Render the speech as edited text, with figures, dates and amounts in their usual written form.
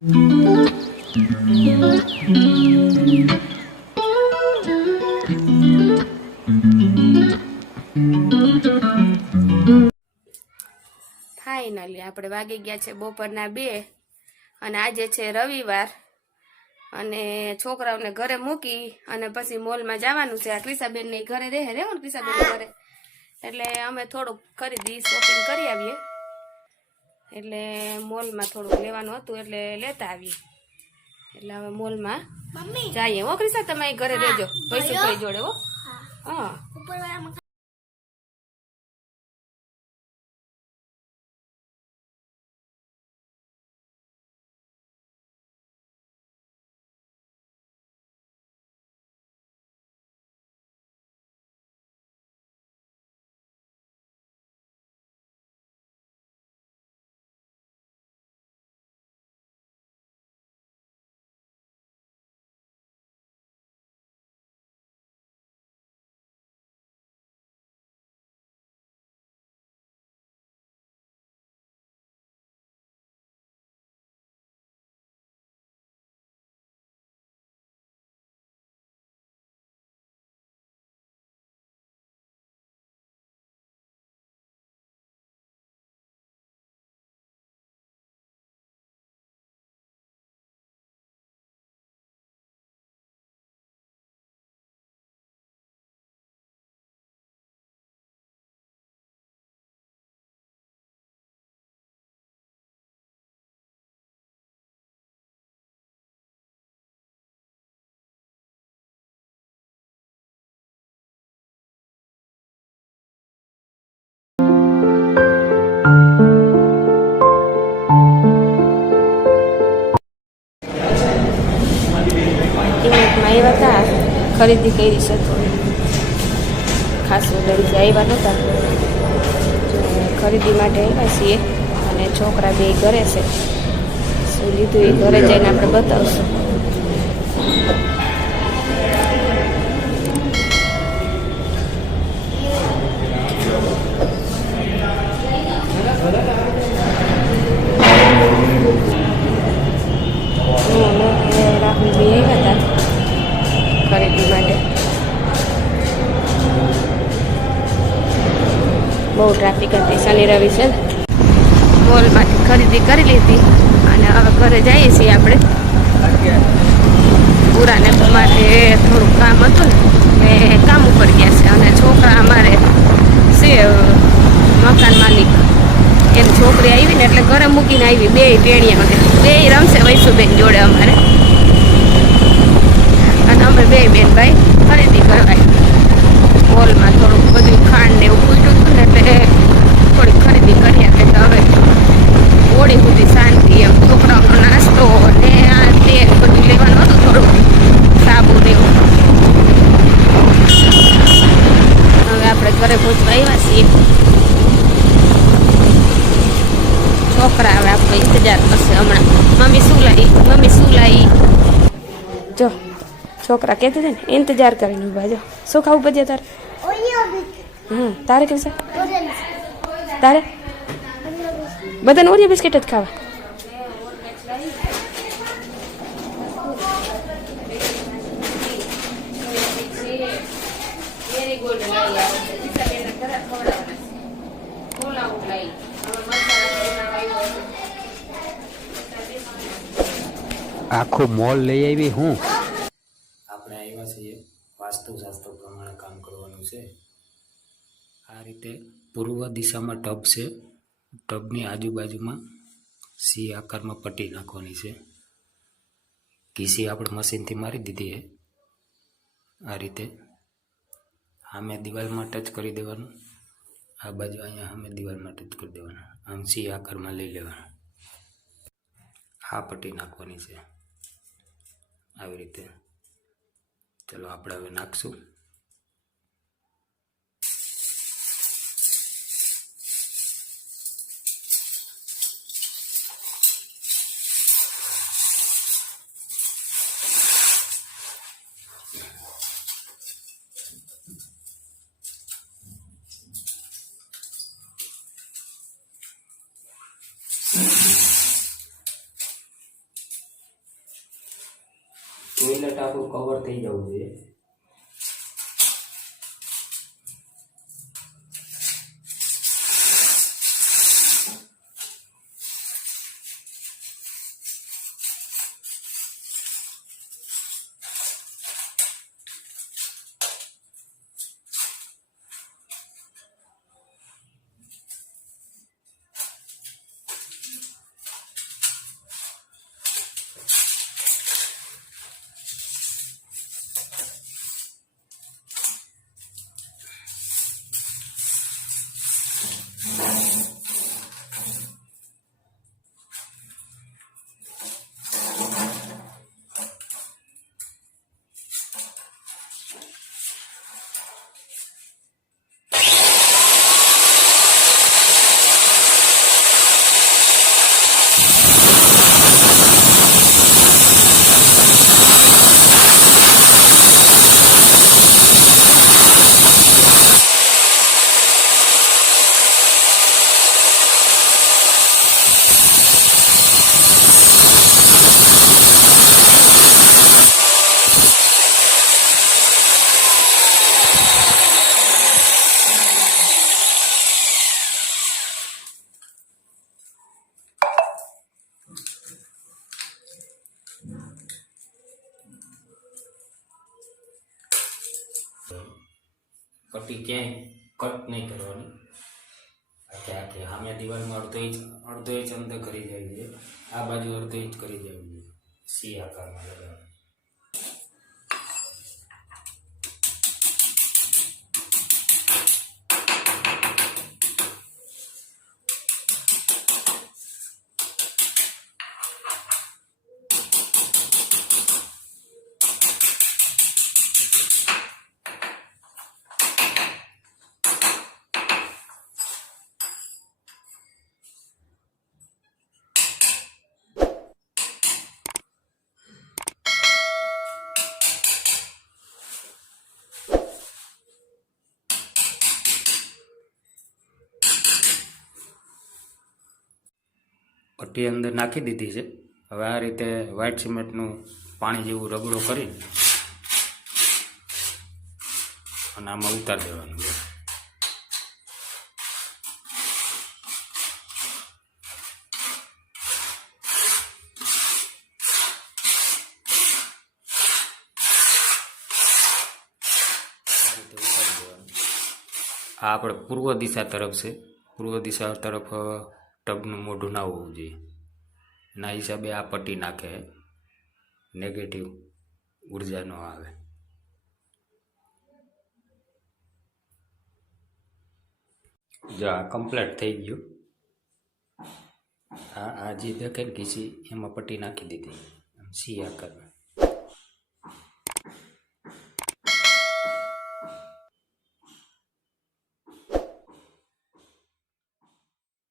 Finally આપણે વાગી ગયા છે બપોરના 2 અને આજે છે રવિવાર અને છોકરાઓને ઘરે મૂકી અને પછી મોલમાં જવાનું છે. આ ક્રિસાબેન ને ઘરે રહે ને ક્રિસાબેન ઘરે, એટલે અમે થોડુંક ખરીદી શોપિંગ કરી આવીએ. એટલે મોલમાં થોડુંક લેવાનું હતું એટલે લેતા આવીએ. એટલે હવે મોલમાં જઈએ. હો ક્રિસા, તમે ઘરે રહેજો ભાઈ જોડે. હો હા. આવ્યા હતા, ખરીદી કરી છે થોડી ખાસું લઈ આવ્યા નહોતા, ખરીદી માટે આવ્યા છીએ. અને છોકરા બે ઘરે છે, શું લીધું એ ઘરે જઈને આપણે બતાવશું. રાહુલ બે આવ્યા હતા ખરીદી માટે. બહુ ટ્રાફિક હતી, શનિ રવિ છે ને. મોલમાંથી ખરીદી કરી લીધી અને હવે ઘરે જઈએ છીએ આપણે. પૂરાને માટે થોડુંક કામ હતું ને એ કામ ઉપર ગયા છે. અને છોકરા અમારે છે મકાન માલિક, એની છોકરી આવી ને એટલે ઘરે મૂકીને આવી. બે ટેણીયા બે રમશે વૈશુબેન જોડે અમારે. અને અમે બે બેન ભાઈ ખરીદી કરવાય. મોલમાં થોડુંક બધું ખાંડ ને એવું ફૂટ્યું હતું ને એટલે થોડીક ખરીદી કરી આપે. તો હવે ઓળી સુધી શાંતિ એમ. છોકરાઓનો નાસ્તો ને આ તેલ બધું લેવાનું હતું, થોડુંક સાબુ ને એવું. હવે આપણે ઘરે પહોંચવા આવ્યા છીએ. છોકરા હવે આપણો ઇંતજાર કરશે હમણાં. મમ્મી શું લાવી જો. છોકરા કહેતા હતા ને ઇંતજાર કરીને ઉભા. જો શું ખાવું બધે તારે? તારે કેમ છે? તારે બધાને ઓરિયો બિસ્કિટ જ ખાવા? આખું મોલ લઈ આવી. હું આપણે આવ્યા છીએ વાસ્તુશાસ્ત્ર પ્રમાણે કામ કરવાનું છે. આ રીતે પૂર્વ દિશામાં ટબ છે. ટબની આજુબાજુમાં સી આકારમાં પટ્ટી નાખવાની છે. ઘીસી આપણે મશીનથી મારી દીધી છે. આ રીતે સામે દિવાલમાં ટચ કરી દેવાનું. આ બાજુ અહીંયા સામે દિવાલમાં ટચ કરી દેવાનું. આમ સી આકારમાં લઈ લેવાનું. આ પટ્ટી નાખવાની છે આવી રીતે. ચલો આપણે હવે નાખશું. ટોયલેટ આપણું કવર થઈ જવું જોઈએ. પટ્ટી ક્યાંય કટ નહીં કરવાની. આખે સામે દિવાલમાં અડધો ઇંચ અંદર કરી દેવી જોઈએ. આ બાજુ અડધો ઇંચ કરી દેવી જોઈએ. સી આકારમાં લગાવવાનું. પટ્ટી અંદર નાખી દીધી છે. હવે આ રીતે વ્હાઇટ સિમેન્ટનું પાણી જેવું રગડો કરી અને આમાં ઉતારી દેવાનું છે. આ આપણે પૂર્વ દિશા તરફ છે. પૂર્વ દિશા તરફ ટબનું મોઢું ના હોવું જોઈએ. એના હિસાબે આ પટ્ટી નાખે, નેગેટિવ ઉર્જા ન આવે. જો આ કમ્પ્લીટ થઈ ગયું. આ જે દેખાય ઘીસી એમાં પટ્ટી નાખી દીધી સી આકારમાં.